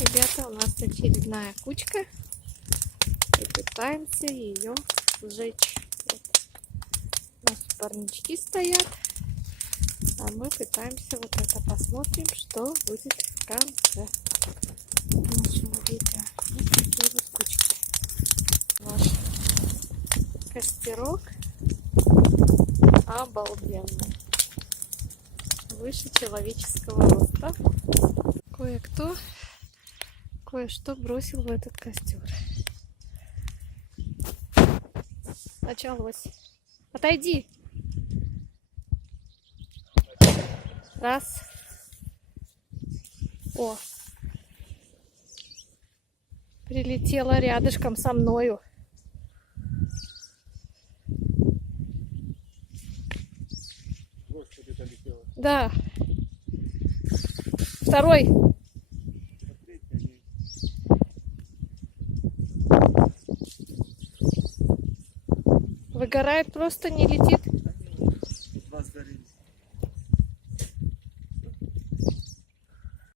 Ребята, у нас очередная кучка. И пытаемся ее сжечь. Вот. Наши парнички стоят. А мы пытаемся вот это. Посмотрим, что будет в конце нашего видео. Вот такие вот кучки. Наш костерок обалденный. Выше человеческого роста. Кое-кто кое-что бросил в этот костер. Началось. Отойди. Раз. О. Прилетела рядышком со мною. Да. Второй. Выгорает, просто не летит.